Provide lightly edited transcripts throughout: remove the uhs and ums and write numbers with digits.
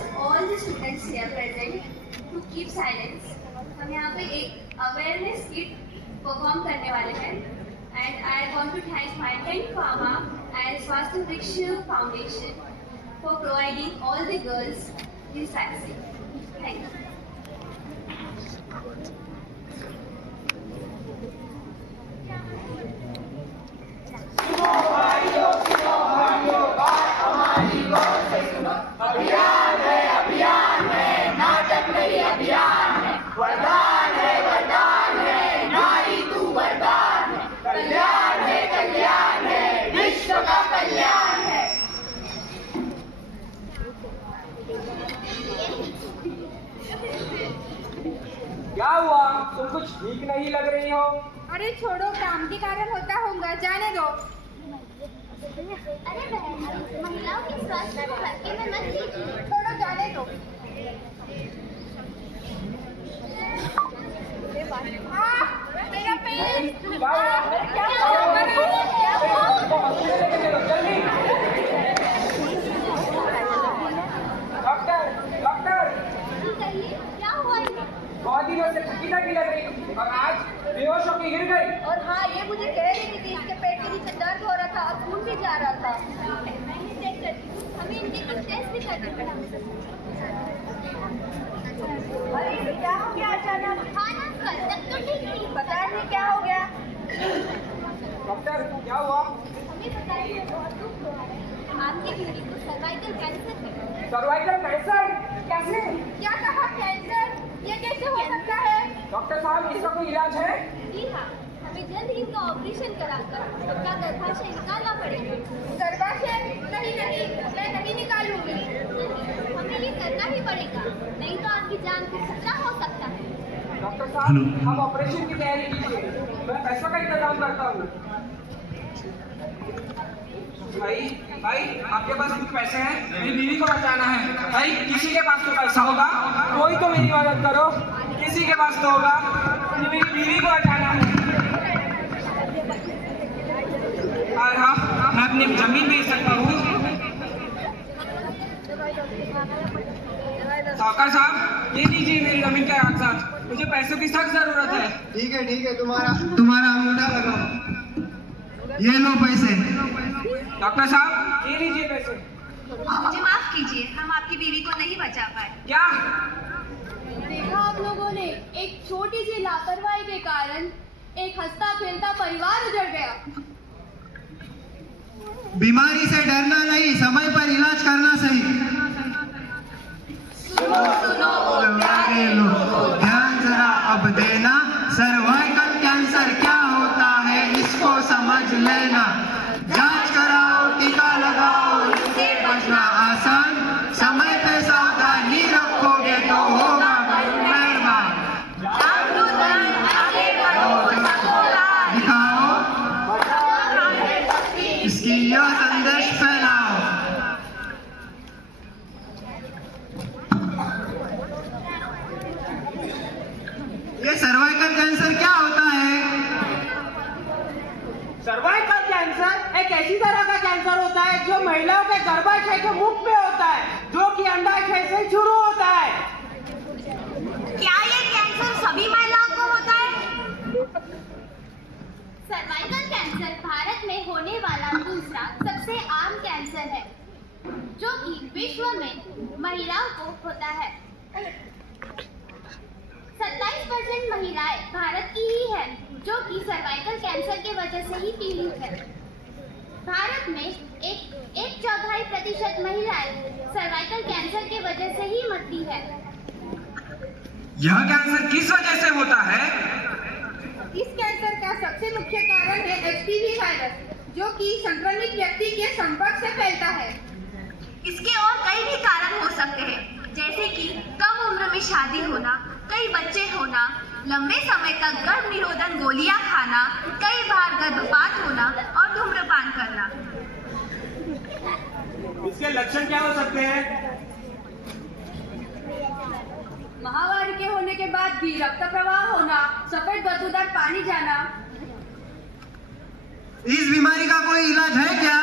request all the students here present to keep silence. हम यहाँ पे एक awareness kit perform करने वाले हैं. And I want to thank my Tent Pharma and Swasthya Vriksha Foundation for providing all the girls this vaccine. Thank you. क्या हुआ? तुम कुछ ठीक नहीं लग रही हो। अरे छोड़ो, काम के कारण होता होगा, जाने दो। अरे बहन, महिलाओं के स्वास्थ्य को हल्के में मत लीजिए। छोड़ो, जाने दो। मेरा पेट। क्या हुआ? क्या हुआ? डॉक्टर, कहिए, क्या हुआ है? बहुत दिनों से थकी थकी लग रही और आज बेहोश होकर गिर गई। और हाँ, ये मुझे कह रही थी कि इसके पेट के नीचे दर्द हो रहा था और खून भी जा रहा था। मैंने चेक कर दी, हमें इनके कुछ टेस्ट भी करने पड़ा। अरे ये क्या हो गया अचानक? हाँ ना, कल तक तो ठीक थी। पता नहीं क्या हो गया। डॉक्टर, क्या हुआ? हमें बताइए, बहुत दुख हो रहा है। आपकी बीवी को सर्वाइकल कैंसर है। Cervical cancer? कैसे? क्या कहा, कैंसर? ये कैसे हो सकता है? डॉक्टर साहब, इसका कोई इलाज है? जी हाँ, हमें जल्द ही इनका ऑपरेशन कराकर उनका गर्भाशय निकालना पड़ेगा। गर्भाशय? नहीं नहीं, मैं नहीं निकालूंगी। हमें ये करना ही पड़ेगा, नहीं तो आपकी जान को खतरा हो सकता है। डॉक्टर साहब, आप ऑपरेशन की तैयारी कीजिए, मैं पैसों का इंतजाम करता हूँ। भाई, आपके पास कुछ पैसे हैं? मेरी बीवी को बचाना है। भाई, किसी के पास तो पैसा होगा, कोई तो मेरी मदद करो। किसी के पास तो होगा, मुझे मेरी बीवी को बचाना है। और हाँ, मैं अपनी जमीन बेच सकता हूँ। साहूकार साहब, ये लीजिए मेरी जमीन के कागजात। मुझे पैसों की सख्त जरूरत है। ठीक है, तुम्हारा अंगूठा लगाओ। ये लो पैसे। डॉक्टर साहब, ये लीजिए पैसे। मुझे माफ कीजिए, हम आपकी बीवी को नहीं बचा पाए। क्या? देखा आप लोगों ने, एक छोटी सी लापरवाही के कारण एक हंसता खेलता परिवार उजड़ गया। बीमारी से डरना नहीं, समय पर इलाज करना सही। सुनो प्यारे लोग, ध्यान जरा अब देना। सर्वाइकल कैंसर क्या होता है इसको समझ लेना। जांच कराओ, टीका लगाओ, इससे बचना आसान। समय पे सावधानी रखोगे तो होगा मेहरबान। दिखाओ, इसकी यह संदेश फैलाओ। ये सर्वाइकल कैंसर क्या होता है? सर्वाइकल कैंसर एक ऐसी तरह का कैंसर होता है जो महिलाओं के गर्भाशय के मुख में होता है, जो कि अंडाशय से शुरू होता है। क्या ये कैंसर सभी महिलाओं को होता है? सर्वाइकल कैंसर भारत में होने वाला दूसरा सबसे आम कैंसर है, जो कि विश्व में महिलाओं को होता है। 27% महिलाएं भारत की ही हैं, जो कि सर्वाइकल कैंसर के वजह से ही पीड़ित है। भारत में एक चौथाई प्रतिशत महिलाएं सर्वाइकल कैंसर के वजह से ही मरती है। यह कैंसर किस वजह से होता है? इस कैंसर का सबसे मुख्य कारण है HPV वायरस, जो कि संक्रमित व्यक्ति के संपर्क से फैलता है। इसके और कई भी कारण हो सकते हैं, जैसे कि कम उम्र में शादी होना, कई बच्चे होना, लंबे समय तक गर्भ निरोधन गोलियां खाना, कई बार गर्भपात होना और धूम्रपान करना। इसके लक्षण क्या हो सकते हैं? महावारी के होने के बाद भी रक्त प्रवाह होना, सफेद बदबूदार पानी जाना। इस बीमारी का कोई इलाज है क्या?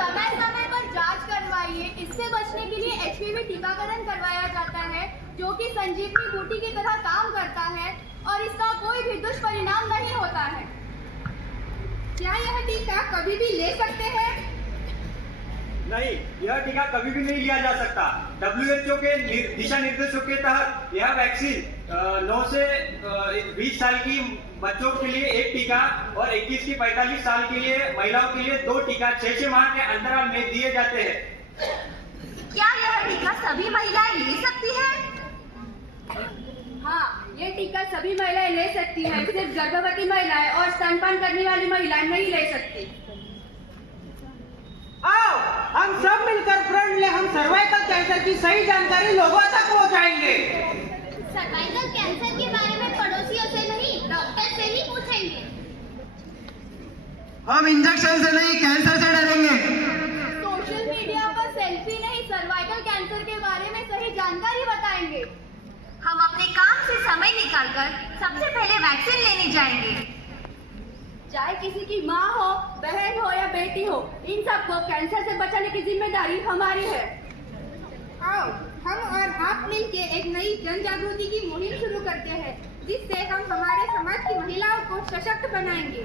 समय समय पर जांच करवाइए। इससे बचने के लिए HPV टीकाकरण टीकाकरण करवाया जाता है, जो कि संजीवनी बूटी की तरह काम करता है और इसका कोई भी दुष्परिणाम नहीं होता है। क्या यह टीका कभी भी ले सकते हैं? नहीं, यह टीका कभी भी नहीं लिया जा सकता। WHO के दिशा निर्देशों के तहत यह वैक्सीन 9 से 20 साल की बच्चों के लिए 1 टीका और 21 की 45 साल के लिए महिलाओं के लिए 2 टीका 6 माह के अंतराल में दिए जाते हैं। क्या यह टीका सभी महिलाएं ले सकती हैं? हाँ, ये टीका सभी महिलाएं ले सकती हैं, सिर्फ गर्भवती महिलाएं और स्तनपान करने वाली महिलाएं नहीं ले सकती। आओ हम सब मिलकर प्रण ले, हम सर्वाइकल कैंसर की सही जानकारी लोगों तक पहुंचाएंगे। सर्वाइकल कैंसर के बारे में पड़ोसियों से नहीं, डॉक्टर से ही पूछेंगे। हम इंजेक्शन से नहीं, कैंसर से डरेंगे। सोशल मीडिया पर सेल्फी नहीं, सर्वाइकल कैंसर के बारे में सही जानकारी बताएंगे। हम अपने काम से समय निकालकर सबसे पहले वैक्सीन लेने जाएंगे। चाहे किसी की माँ हो, बहन हो या बेटी हो, इन सबको कैंसर से बचाने की जिम्मेदारी हमारी है। आओ हम और आप मिलके एक नई जन जागृति की मुहिम शुरू करते हैं, जिससे हम हमारे समाज की महिलाओं को सशक्त बनाएंगे।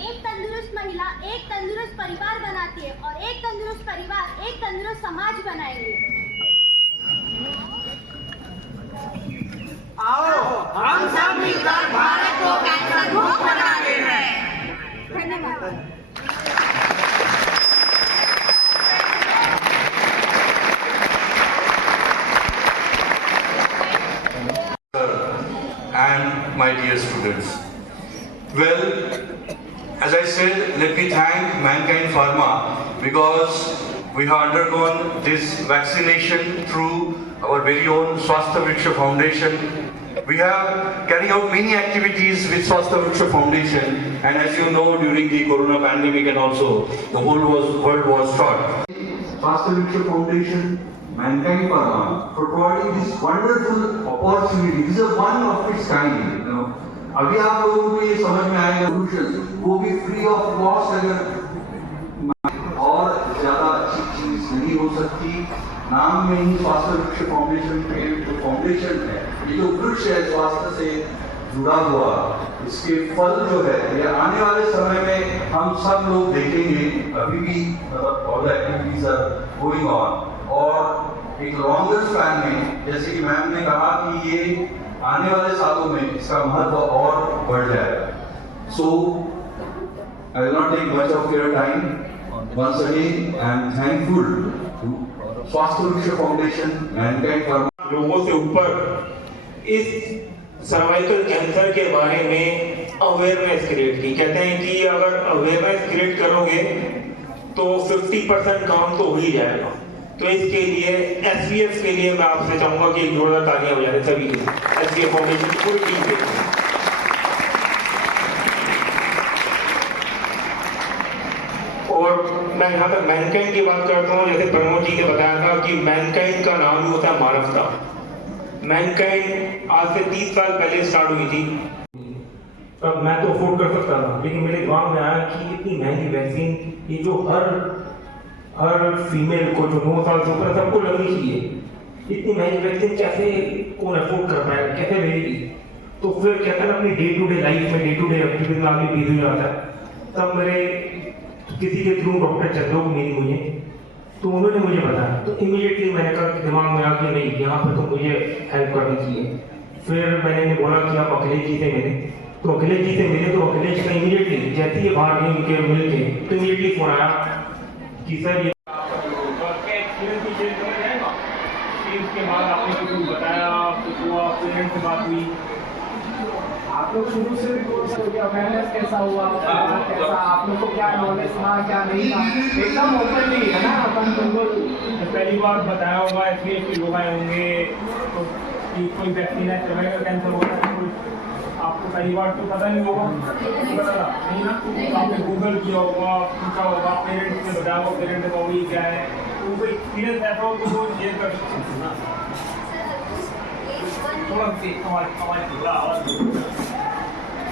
एक तंदुरुस्त महिला एक तंदुरुस्त परिवार बनाती है और एक तंदुरुस्त परिवार एक तंदुरुस्त समाज बनाएंगे। आओ हम सब मिलकर भारत को कैंसर मुक्त बनाते हैं। धन्यवाद। And my dear students, well, as I said, let me thank Mankind Pharma because we have undergone this vaccination through our very own Swasthya Vriksha Foundation. We have carried out many activities with Swasthya Vriksha Foundation, and as you know, during the Corona pandemic and also the whole world was short. Swasthya Vriksha Foundation, Mankind Pharma, for providing this wonderful opportunity. This is one of its kind, you know. अभी आप लोगों को ये समझ में आएगा solution, वो भी फ्री ऑफ कॉस्ट, अगर और ज्यादा अच्छी चीज नहीं हो सकती। नाम में ही स्वास्थ्य वृक्ष फाउंडेशन के जो फाउंडेशन है, ये जो वृक्ष है स्वास्थ्य से जुड़ा हुआ, इसके फल जो है ये आने वाले समय में हम सब लोग देखेंगे। अभी भी मतलब all activities are going on, और एक लॉन्गर स्पैन में जैसे कि मैम ने कहा कि ये आने वाले सालों में इसका महत्व और बढ़ जाएगा। So I will not take much of your time. Once again, I am thankful to स्वास्थ्य वृक्ष फाउंडेशन, मैनकाइंड फार्मा। लोगों से ऊपर इस सर्वाइकल कैंसर के बारे में अवेयरनेस क्रिएट की। कहते हैं कि अगर अवेयरनेस क्रिएट करोगे तो 50% काम तो हो ही जाएगा। तो इसके लिए SVF के लिए मैं आपसे चाहूंगा कि जोरदार तालियां हो जाए सभी SVF फाउंडेशन की पूरी टीम के। और मैं यहाँ तक मैनकाइंड की बात करता हूँ, जैसे प्रमोद जी ने बताया था कि मैनकाइंड का नाम ही होता है मानवता। मैनकाइंड आज से 30 साल पहले स्टार्ट हुई थी, तब मैं तो अफोर्ड कर सकता था, लेकिन मेरे दिमाग में आया कि इतनी महंगी वैक्सीन, ये जो हर फीमेल को जो 9 साल से ऊपर सबको लगनी चाहिए, इतनी महंगी वैक्सीन कैसे कौन अफोर्ड कर पाएगा, कैसे मिलेगी। तो फिर कहते हैं अपनी डे टू डे लाइफ में, डे टू डे एक्टिविटीज में आदमी बिजी हो जाता है। तब मेरे किसी के थ्रू डॉक्टर चंद्रो को मिली मुझे, तो उन्होंने मुझे बताया, तो इमीडिएटली मैंने कहा कि दिमाग में आ कि नहीं, यहाँ पर तो मुझे हेल्प करनी चाहिए। फिर मैंने बोला कि आप अखिलेश जी से मिले, तो अखिलेश जी से मिले तो अखिलेश का इमीडिएटली जैसे ही बाहर गए उनके मिल के तो इमीडिएटली फोन आया कि सर ये इसके बाद आपने कुछ बताया, पेरेंट्स से बात हुई, आप लोग शुरू से कोर्स हो गया, अवेयरनेस कैसा हुआ, कैसा आप लोग को क्या नॉलेज था, क्या नहीं था, एकदम ओपनली है ना। अपन तुमको पहली बार बताया होगा SVF के लोग आए होंगे तो कि कोई वैक्सीन है, सर्वाइकल कैंसर होता है, आपको पहली बार तो पता नहीं होगा, पता था नहीं ना, आपने गूगल किया होगा, पूछा होगा, पेरेंट्स ने बताया होगा, पेरेंट्स ने कहा क्या है, तो कोई एक्सपीरियंस ऐसा हो तो वो शेयर कर सकते हैं ना। थोड़ा सी हमारी पूरा आवाज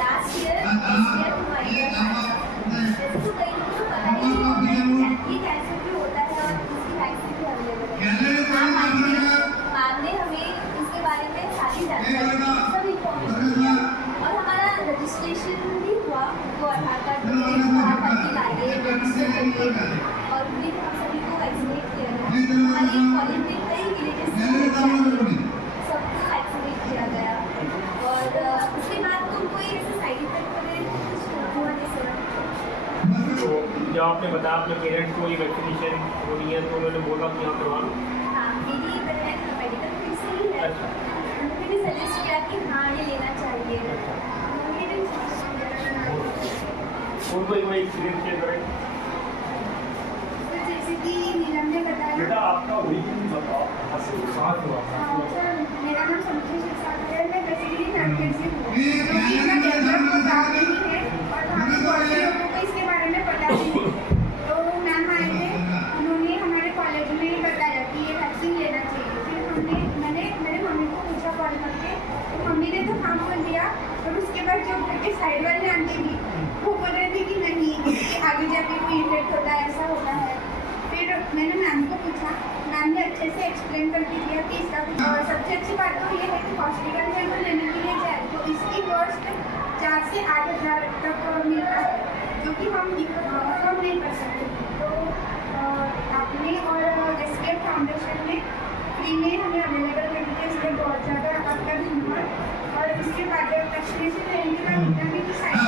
लास्ट ईयर SVF हमारे यहाँ आया था। जैसे तो कई लोगों को पता ही नहीं होता है कि कैंसर भी होता है और इसकी वैक्सीन भी अवेलेबल है। बताया अपने पेरेंट्स को ये वैक्सीनेशन होनी है तो उन्होंने बोला कि यहाँ करवा लो? हाँ, मेरी बहन मेडिकल फील्ड से ही है। अच्छा। उन्होंने भी सजेस्ट किया कि हाँ ये लेना चाहिए। और कोई एक्सपीरियंस शेयर करें? तो जैसे कि नीलम ने बताया, बेटा आपका ओरिजिन बताओ, कहाँ से साथ हुआ? सर मेरा नाम समझी शिवसागर है। मैं बेसिकली नागपुर से हूँ, जो कि इतना डेवलप गाँव नहीं है और वहाँ पे बहुत से लोगों को इसके बारे में पता नहीं है। तो मैम आए थे, उन्होंने हमारे कॉलेज में बताया कि ये वैक्सीन लेना चाहिए। फिर मैंने मेरे मम्मी को पूछा कॉल करके, तो मम्मी ने तो हाँ बोल दिया। और उसके बाद जो घर के साइड वाले आंटी थी वो बोल रहे थे कि नहीं, इसके आगे जाके कोई इफेक्ट होता है, ऐसा होता है। फिर मैंने मैम को पूछा, मैम ने अच्छे से एक्सप्लेन करके दिया कि इसका सबसे अच्छी बात तो ये है कि हॉस्पिटल में अगर लेने के लिए जाए तो इसकी कॉस्ट 4 से 8 हज़ार तक मिलता है, जो कि हम अफोर्ड नहीं कर सकते। तो आपने और एस्केप फाउंडेशन ने फ्री में हमें अवेलेबल कर दिया, इसलिए बहुत ज़्यादा आपका धन्यवाद। और इसके बाद वैक्सीनेशन लेने के बाद जितना भी साइड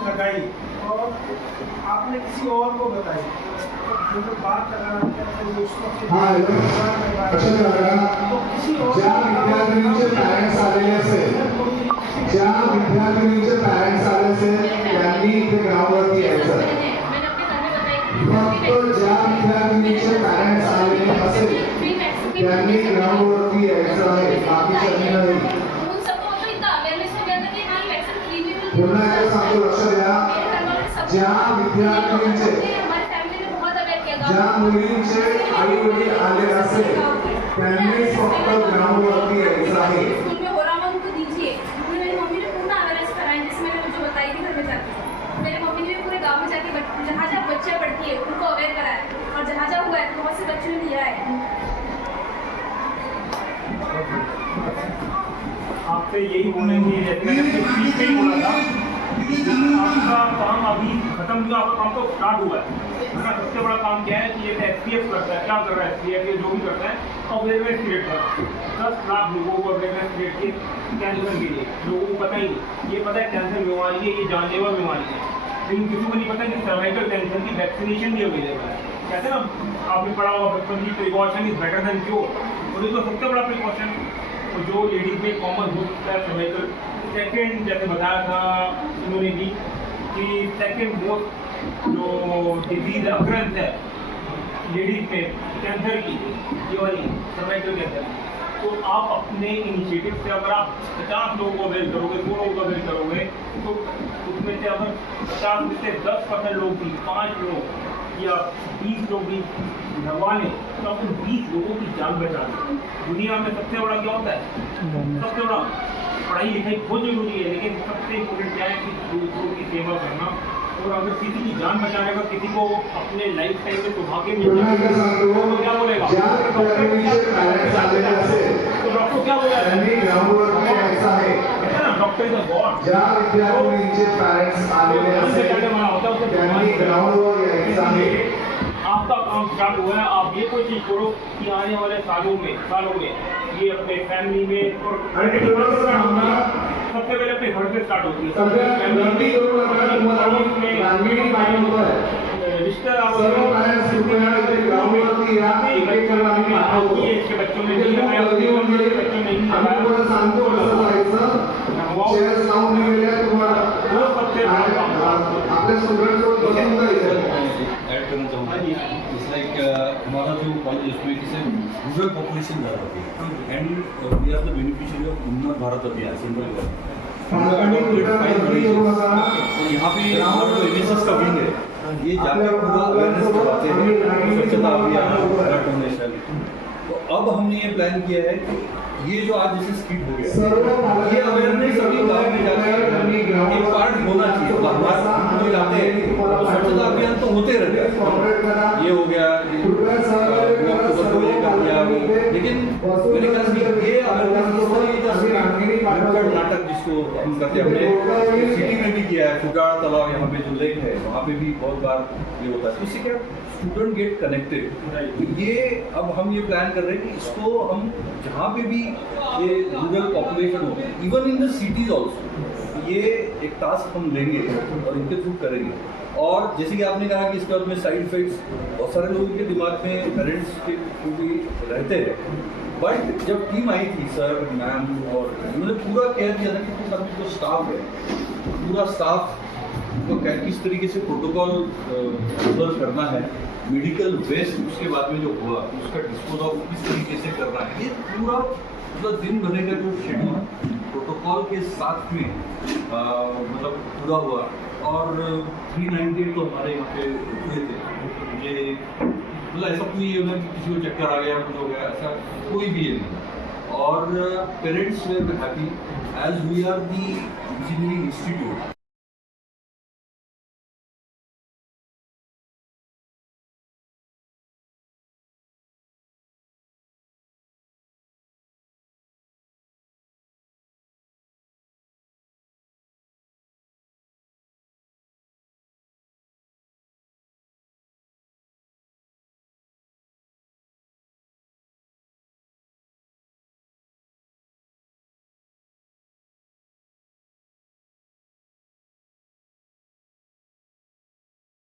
लगाई और आपने किसी और को बताई, जो बात कर रहा है तो किसी और ज्या विद्यार्थिनींचे पॅरेंट्स आलेले असेल, ज्या विद्यार्थिनींचे पॅरेंट्स आले असेल त्यांनी इथे ग्राउंडवरती यायचं. फक्त ज्या विद्यार्थिनींचे पॅरेंट्स आलेले असेल त्यांनी ग्राउंडवरती यायचं आहे, बाकीच्यांनी नाही. पुन्हा एकदा सांगतो, लक्ष द्या. ज्या विद्यार्थिनींचे, ज्या मुलींचे आई वडील आले असेल त्यांनी फक्त ग्राउंडवरती यायचं आहे. स्कूल में हो रहा है उनको दीजिए। मेरी मम्मी ने पूरा अवेयरनेस कराई, जिसमें मैंने मुझे बताई थी घर में जाके। मेरी मम्मी ने पूरे गांव में जाके जहाँ जहाँ बच्चे पढ़ती है उनको अवेयर कराया, और जहाँ जहाँ हुआ है बहुत से बच्चों ने लिया है। आपसे यही बोलेंगे, जैसे मैंने अपनी स्पीच में ही बोला था, आपका काम अभी खत्म हुआ, आपका काम तो स्टार्ट हुआ है ना। सबसे बड़ा काम क्या है कि ये SPF करता है, क्या कर रहा है SPF, ये जो भी करता है अवेयरनेस क्रिएट कर रहा है। 10 लाख लोगों को अवेयरनेस क्रिएट किए कैंसर के लिए, लोगों को पता ही नहीं। ये पता है कैंसर बीमारी है, ये जानलेवा बीमारी है, लेकिन किसी को नहीं पता कि सर्वाइकल कैंसर की वैक्सीनेशन भी अवेलेबल है। कहते हैं ना, आपने पढ़ा हुआ बचपन की, precaution is better than cure. और ये तो सबसे बड़ा प्रिकॉशन जो लेडीज में कॉमन हो सकता है सर्वाइकल। सेकेंड, जैसे बताया था इन्होंने भी कि सेकेंड मोस्ट जो डिजीज अक्रेंस है लेडीज में कैंसर की, ये वाली सर्वाइकल कैंसर। तो आप अपने इनिशिएटिव से अगर आप 50 लोगों को अवेयर करोगे, 100 लोगों को अवेयर करोगे, तो उसमें से अगर 50 में से 10% लोग भी, 5 लोग या 20 लोग भी लगवा लें तो आप उन 20 लोगों की जान बचा लें। दुनिया में सबसे बड़ा क्या होता है? सबसे बड़ा पढ़ाई लिखाई बहुत जरूरी है, लेकिन सबसे इम्पोर्टेंट क्या है कि दूसरों की सेवा करना। और अगर किसी की जान बचाने का किसी को अपने लाइफ टाइम में सौभाग्य मिल जाए तो क्या बोलेगा? तो डॉक्टर क्या बोलेगा? Doctor is a God. ज्या विद्यार्थिनींचे पॅरेंट्स आलेले असेल त्यांनी ग्राउंडवर यायचं आहे. आपका काम स्टार्ट हुआ है, आप ये कोशिश करो कि आने वाले सालों में ये अपने फैमिली में और सबसे पहले अपने घर से स्टार्ट होती है। रिश्तेदार इसके बच्चों ने नहीं लगाया, बच्चों ने नहीं लगाया, ऐड करना चाहूँगा। इट्स लाइक हमारा जो कॉलेज उसमें किसी रूरल पॉपुलेशन ज़्यादा होती है and we are the beneficiary of Unnat Bharat अभियान, सिंपल बात। और यहाँ पे हमारा जो NSS का विंग है, ये जाके पूरा अवेयरनेस करवाते हैं, स्वच्छता अभियान, ब्लड डोनेशन। तो अब हमने ये प्लान किया है कि ये जो आज जैसे स्किट हो गया, ये अवेयरनेस सभी गाँव में जाके एक पार्ट होना चाहिए। तो हमारे कोई आते हैं तो स्वच्छता अभियान तो होते रहते हैं, ये हो गया, लेकिन मेरे ख्याल से ये अवेयरनेस नाटक इसको हम करते हैं। हमने सिटी में भी किया है, फुटाड़ा तालाब यहाँ पे जो लेक है वहाँ पे भी बहुत बार ये होता है। तो इससे क्या स्टूडेंट गेट कनेक्टेड। ये अब हम ये प्लान कर रहे हैं कि इसको हम जहाँ पे भी ये रूरल पॉपुलेशन हो, even in the cities also, ये एक टास्क हम लेंगे और इनके थ्रू करेंगे। और जैसे कि आपने कहा कि इसके बाद में साइड इफेक्ट्स बहुत सारे लोगों के दिमाग में, पेरेंट्स के थ्रू भी रहते हैं। बट जब टीम आई थी सर, मैम, और उन्होंने पूरा केयर किया था कि पूरा जो स्टाफ है, पूरा स्टाफ को किस तरीके से प्रोटोकॉल ऑब्जर्व करना है, मेडिकल वेस्ट उसके बाद में जो हुआ उसका डिस्पोज ऑफ किस तरीके से करना है, ये पूरा मतलब दिन भरने का जो शेड्यूल प्रोटोकॉल के साथ में मतलब पूरा हुआ। और 398 तो हमारे यहाँ पे हुए थे। मुझे मतलब ऐसा कोई ये होगा कि किसी को चक्कर आ गया, कुछ हो गया, ऐसा कोई भी ये नहीं। और parents were happy as we are the engineering institute.